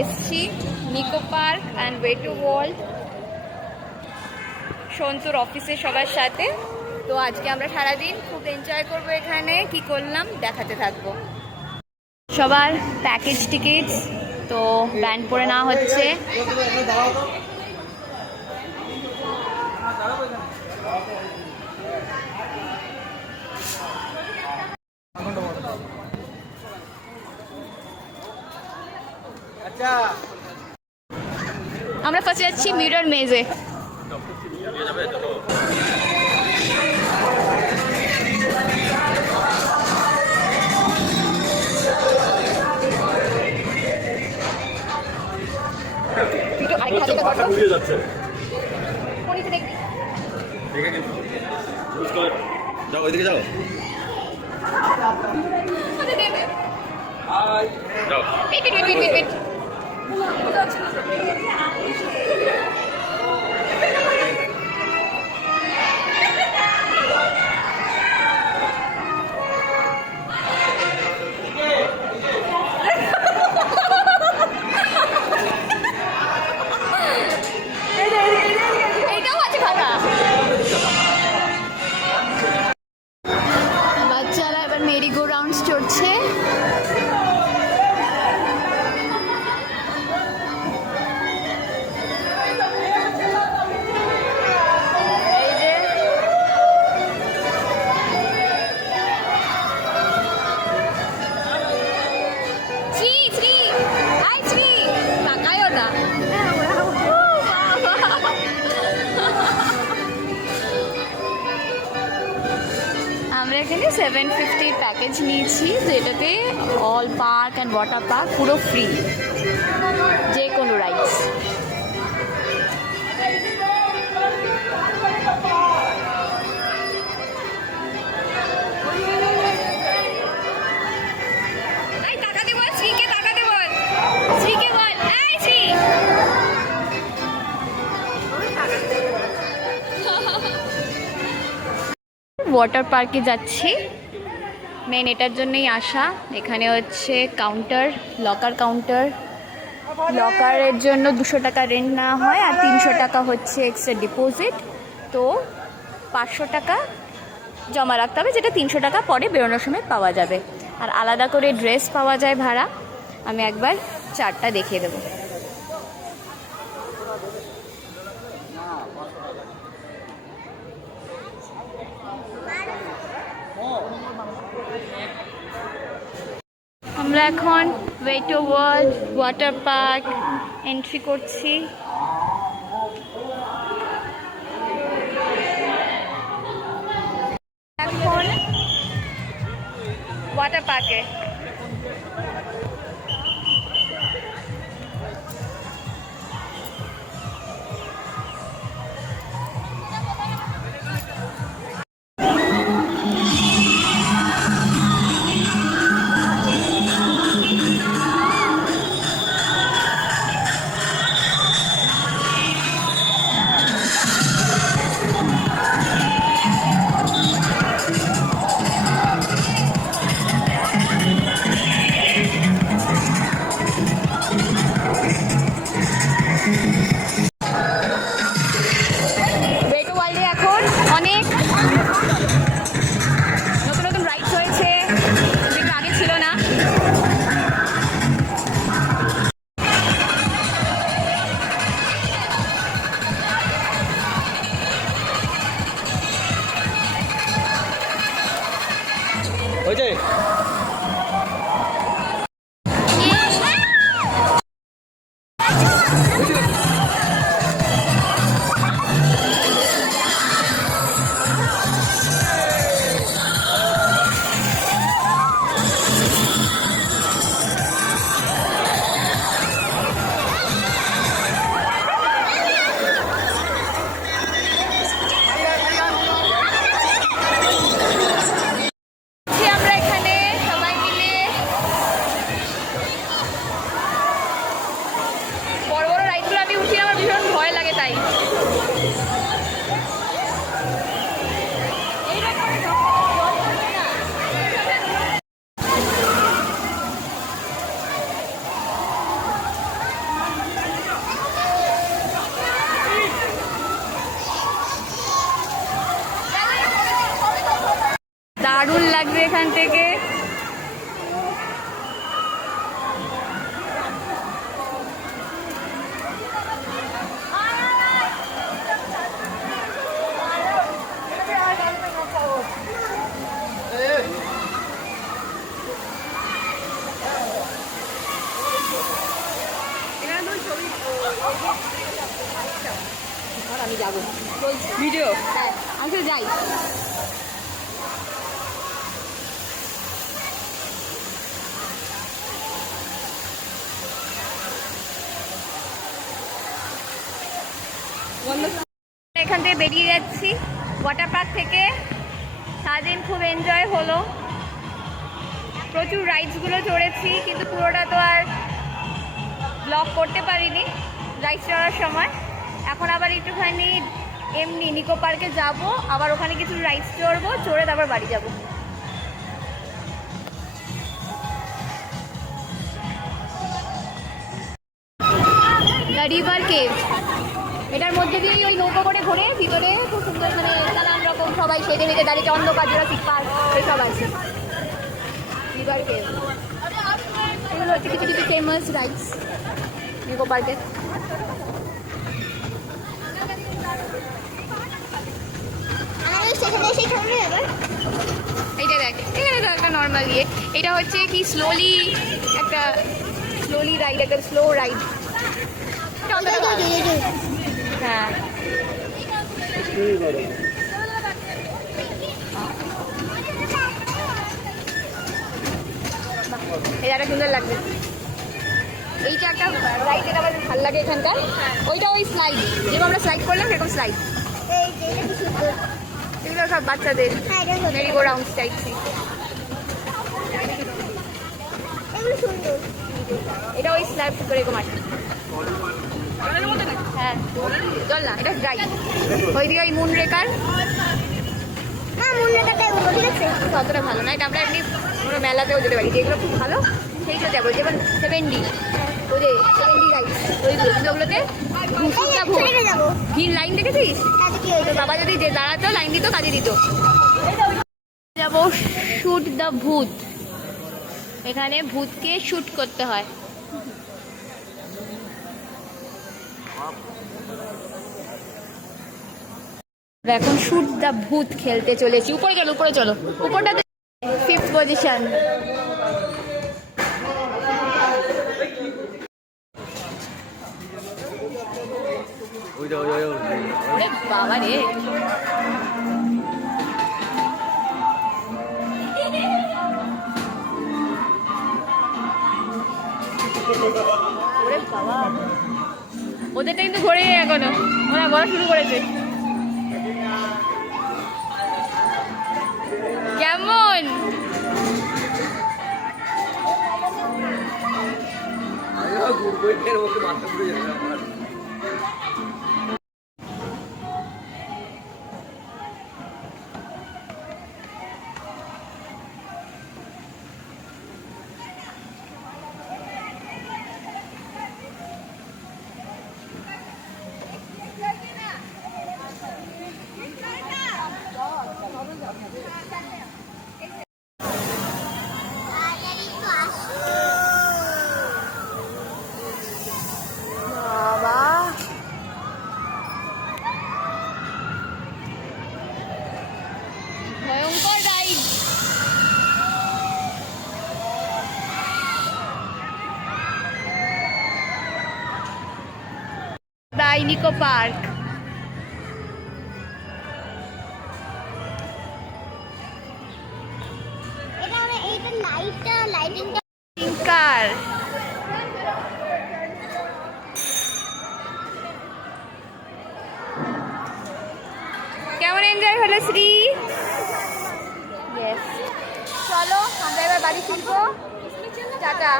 এসছি Nicco park and ওয়েটু world santoor অফিসে সবার সাথে। তো আজকে আমরা সারাদিন খুব এনজয় করবো। এখানে কি করলাম দেখাতে থাকবো। সবার প্যাকেজ টিকিটস তো ব্যান্ড পরে নেওয়া হচ্ছে। আমরা ফার্স্টে যাচ্ছি মিরর মেজে। যাও ওইদিকে যাও বাচ্চারা এবার মেরি গো রাউন্ডস চড়ছে। আমরা এখানে 750 প্যাকেজ নিয়েছি, যেটাতে all park and water park পুরো ফ্রি, যে কোনো রাইডস। ওয়াটার পার্কে যাচ্ছি, মেন এটার জন্যই আসা। এখানে হচ্ছে কাউন্টার, লকার কাউন্টার। লকারের জন্য 200 টাকা রেন্ট নেওয়া হয় আর 300 টাকা হচ্ছে এক্সট্রা ডিপোজিট। তো 500 টাকা জমা রাখতে হবে, যেটা 300 টাকা পরে বেরোনোর সময় পাওয়া যাবে। আর আলাদা করে ড্রেস পাওয়া যায় ভাড়া। আমি একবার চারটা দেখিয়ে দেবো। আমরা এখন ওয়েটু ওয়ার্ল্ড ওয়াটার পার্ক এন্ট্রি করছি। এখন ওয়াটার পার্কে এখান থেকে আমি যাবো ভিডিও, হ্যাঁ আমি তো যাই। এখান থেকে বেরিয়ে যাচ্ছি ওয়াটার পার্ক থেকে। সারাদিন খুব এনজয় হলো, প্রচুর রাইডসগুলো চড়েছি, কিন্তু পুরোটা তো আর ব্লগ করতে পারিনি রাইডস চড়ার সময়। এখন আবার একটুখানি এমনি নিকো পার্কে যাব, আবার ওখানে কিছু রাইডস চড়বো, চড়ে তারপর বাড়ি যাব। রিভার কেভ, এটার মধ্যে দিয়ে ওই নৌকো করে ঘুরে ভিতরে খুব সুন্দর, মানে নানান রকম সবাই সেজে মেজে দাঁড়িয়ে, অন্ধকার জুরাসিক পার্ক এসব আছে। রিভার কেভ এগুলো হচ্ছে কিছু কিছু ফেমাস রাইডস নিকো পার্কের। এইটা দেখ, এখানে তো একটা নর্মাল ইয়ে, এটা হচ্ছে কি স্লোলি রাইড, একটা স্লো রাইড। হ্যাঁ এটা সুন্দর লাগবে। এইটা একটা রাইড, এটা আমার ভালো লাগে এখানকার। ওইটা ওই স্লাইড, যেমন আমরা স্লাইড করলাম সেরকম স্লাইড। এগুলো সব বাচ্চাদের মেরি গো রাউন্ড টাইপ। এটা ওই স্লাইড করে এরকম আছে। হ্যাঁ চল না, এটা ড্রাই। ওইদিকে ওই মুন রেকার, অতটা ভালো না, এটা আমরা এমনি কোনো মেলাতেও যেতে পারি, যেগুলো খুব ভালো সেইগুলো যাবো। যেমন 70 ওই যে 70 রাইড, ওইগুলোতে ভিড় লাইন দেখেছিস? তো বাবা যদি যে দাঁড়াতো লাইন দিত, কাজে দিত। যাবো শুট দ্য ভূত, এখানে ভূতকে শুট করতে হয়। এখন শুট দ্য ভূত খেলতে চলেছি। উপরে চলো, উপরে চলো, উপরটাতে 5th পজিশন। বাবা রে, বাবা ওদেরটা কিন্তু ঘোরে এখনো, ওরা ঘোরা শুরু করেছে। কেমন ভয়ঙ্কর রাইড। নিকো পার্ক, কার কেমন এনজয় হলো শ্রী? চলো আমরা এবার বাড়ি ফিরবো। টাটা।